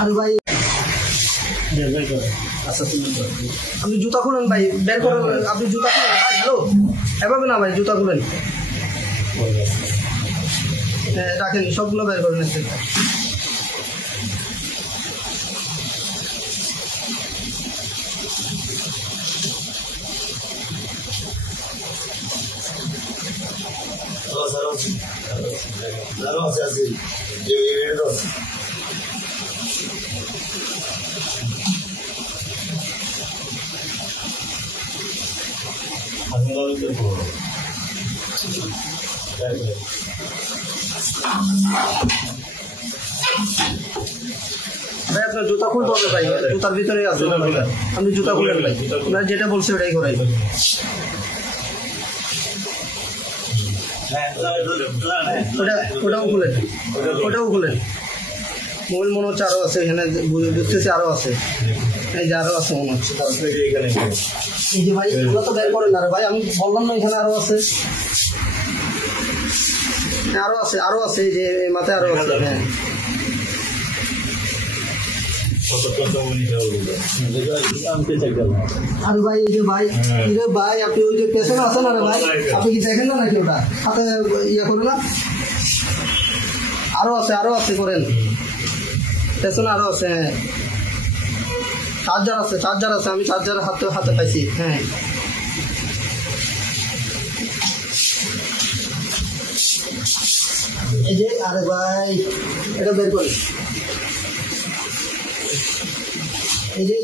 আর ভাই আপনি জুতা খুলেন ভাই, বের করেন, আপনি জুতা খুলেন ভাই। হ্যালো, এভাবে না ভাই, জুতা খুলেন, রাখেন, সবগুলো বের করেন। ভাই আপনার জুতা খুলতে হবে ভাই, জুতার ভিতরে আছে, আপনি জুতা খুলেন ভাই, আপনার যেটা বলছে ওটাই করাই। ওটাও খুলেন, ওটাও খুলেন। মোবাইল মনে হচ্ছে আরো আছে এখানে, বুঝতেছি আরো আছে, এই যে আরো আছে মনে হচ্ছে। এই যে ভাই এগুলো তো বের করেন না ভাই, আমি বললাম না এখানে আরো আছে, আরো আছে, আরো আছে, এই যে মাথায় আরো আছে। হ্যাঁ আর ভাই এই যে ভাই, ভাই আপনি ওই যে পেছনে আছেন না ভাই, আপনি কি দেখেন না নাকি ওটা হাতে ইয়ে করে না? আরো আছে, আরো আছে, করেন, পেছনে আরো আছে। হ্যাঁ চার্জার আছে, চার্জার আছে, আমি চার্জার হাতে পাইছি। হ্যাঁ এই যে, আরে ভাই এটা বের করি, এই যে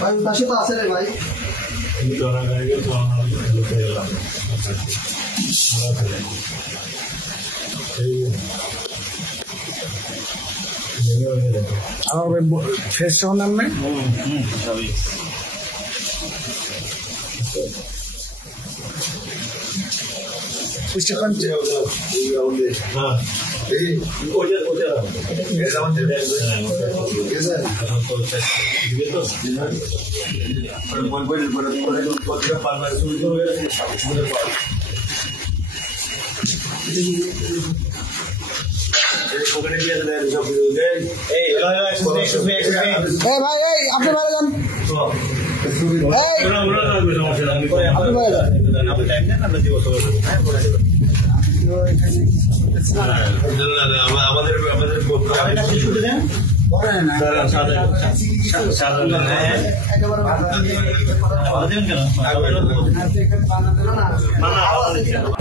ভাই পাশে তো আছে রে ভাই। আমার ফেস যখন নাম নেই ভাই, এই আপনি বাইরে যান, আমাদের